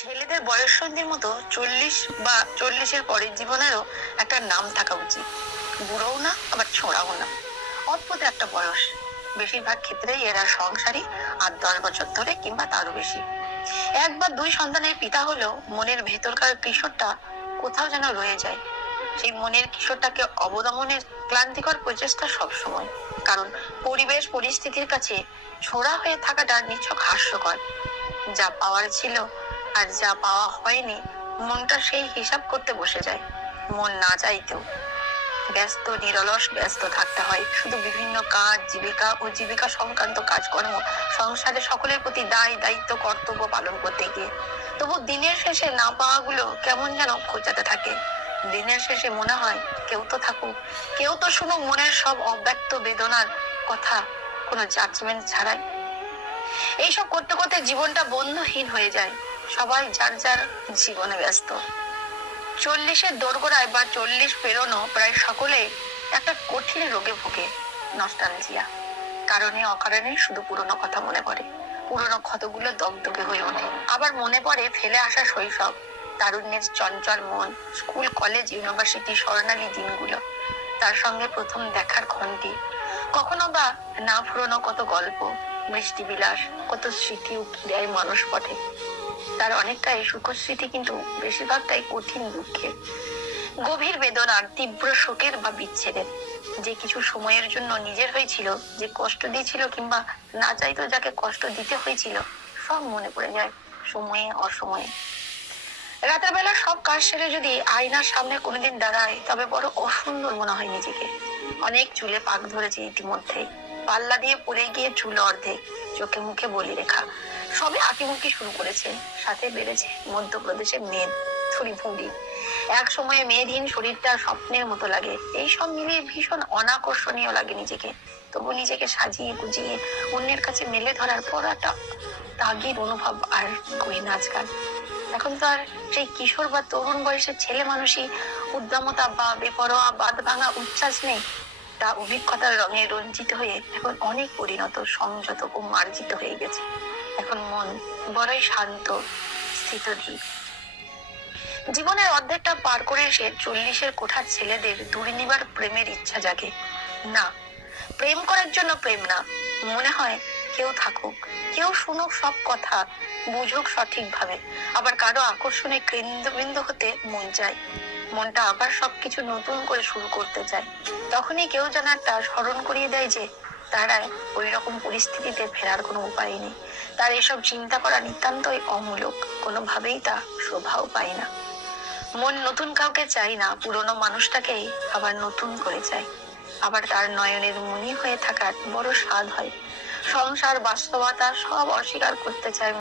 ছেলেদের বয়ঃসন্ধির মতো 40 বা 40-এর পরের জীবনেরও একটা নাম থাকা উচিত। বুড়োও না, আবার ছোড়াও না, অদ্ভুত একটা বয়স। বেশিরভাগ ক্ষেত্রেই এরা সংসারী, আর 10 বছর ধরে কিংবা তারও বেশি। এক বা দুই সন্তানের পিতা হলেও মনের ভেতরকার কিশোরটা কোথাও যেন রয়ে যায়। সেই মনের কিশোরটাকে অবদমনের ক্লান্তিকর প্রচেষ্টা সবসময়। কারণ পরিবেশ পরিস্থিতির কাছে ছোড়া হয়ে থাকাটা নিছক হাস্যকর। যা পাওয়ার ছিল আর যা পাওয়া হয়নি, মনটা সেই হিসাব করতে বসে যায়। মন না চাইতেও ব্যস্ত, নিরলস ব্যস্ত থাকতে হয় শুধু বিভিন্ন কাজ, জীবিকা ও জীবিকা সংক্রান্ত কাজকর্ম, সংসারে সকলের প্রতি দায় দায়িত্ব কর্তব্য পালন করতে গিয়ে। তবু দিনের শেষে না পাওয়াগুলো কেমন যেন খোঁচাতে থাকে। দিনের শেষে মনে হয় কেউ তো থাকুক, কেউ তো শুনুক মনের সব অব্যক্ত বেদনার কথা, কোনো জাজমেন্ট ছাড়াই। এইসব করতে করতে জীবনটা বন্ধুহীন হয়ে যায়। সবাই যার যার জীবনে ব্যস্ত। 40-এর দোরগোড়ায় বা 40 পেরোনো প্রায় সকলে একটা কঠিন রোগে ভোগে, নস্টালজিয়া। কারণে অকারণে শুধু পুরোনো কথা মনে পড়ে, পুরোনো ক্ষতগুলো দগদগে হয়ে ওঠে। আবার মনে পড়ে ফেলে আসা শৈশব, তারুণ্যের চঞ্চল মন, স্কুল কলেজ ইউনিভার্সিটি স্বর্ণালী দিনগুলো, তার সঙ্গে প্রথম দেখার ক্ষণটি। কখনো বা না ফুরোনো কত গল্প, বৃষ্টি বিলাস, কত স্মৃতি উকি দেয় মানুষ পথে। তার অনেকটাই সুখের স্মৃতি, কিন্তু বেশিরভাগটাই কঠিন দুঃখের, গভীর বেদনার, তীব্র শোকের বা বিচ্ছেদের। যে কিছু সময়ের জন্য নিজের হয়েছিল, যে কষ্ট দিয়েছিল কিংবা না চাইতো যাকে কষ্ট দিতে হয়েছিল, সব মনে পড়ে যায় সময়ে অসময়ে। রাতের বেলা সব কাজ সেরে যদি আয়নার সামনে কোনোদিন দাঁড়ায়, তবে বড় অসুন্দর মনে হয় নিজেকে। অনেক চুলে পাক ধরেছে ইতিমধ্যেই, পাল্লা দিয়ে পড়ে গিয়ে চুল অর্ধেক, চোখে মুখে বলি রেখা, সবে আঁকিমুখি শুরু করেছে। সাথে বেড়েছে মধ্যপ্রদেশে মেদ, ছুরি ভুঁড়ি। এক সময়ে মেয়েহীন শরীরটা স্বপ্নের মতো লাগে। এই সব মিলিয়ে ভীষণ অনাকর্ষণীয় লাগে নিজেকে। তবু নিজেকে সাজিয়ে গুজিয়ে অন্যের কাছে মেলে ধরার পর একটা তাগিদ অনুভব আর করি না আজকাল। এখন তো আর সেই কিশোর বা তরুণ বয়সের ছেলে মানুষই উদ্দামতা বা বেপরোয়া বাঁধ ভাঙা উচ্ছ্বাস নেই। তা অভিজ্ঞতার রঙে রঞ্জিত হয়ে এখন অনেক পরিণত, সংযত ও মার্জিত হয়ে গেছে। এখন মন বড়ই শান্ত, স্থিতধীর। জীবনের অর্ধেকটা পার করে এসে 40-এর কোঠার ছেলেদের দূরে নিবার প্রেমের ইচ্ছা জাগে। না, প্রেম করার জন্য প্রেম না, মনে হয় কেউ থাকুক, কেউ শুনুক সব কথা, বুঝুক সঠিকভাবে। আবার কারো আকর্ষণে কেন্দ্রবিন্দু হতে মন চায়। মনটা আবার সবকিছু নতুন করে শুরু করতে চায়। তখনই কেউ যেন একটা স্মরণ করিয়ে দেয় যে তারা ওই রকম পরিস্থিতিতে ফেরার কোনো উপায় নেই। তার এসব চিন্তা করা নিতান্তই অমূলক, কোনোভাবেই তা শোভাও পায় না। মন নতুন কাউকে চাই না, পুরোনো মানুষটাকেই আবার নতুন করে চাই। আবার তার নয়নের মনি হয়ে থাকার বড় স্বাদ হয়। সংসার, বাস্তবতা সব অস্বীকার করতে চায়।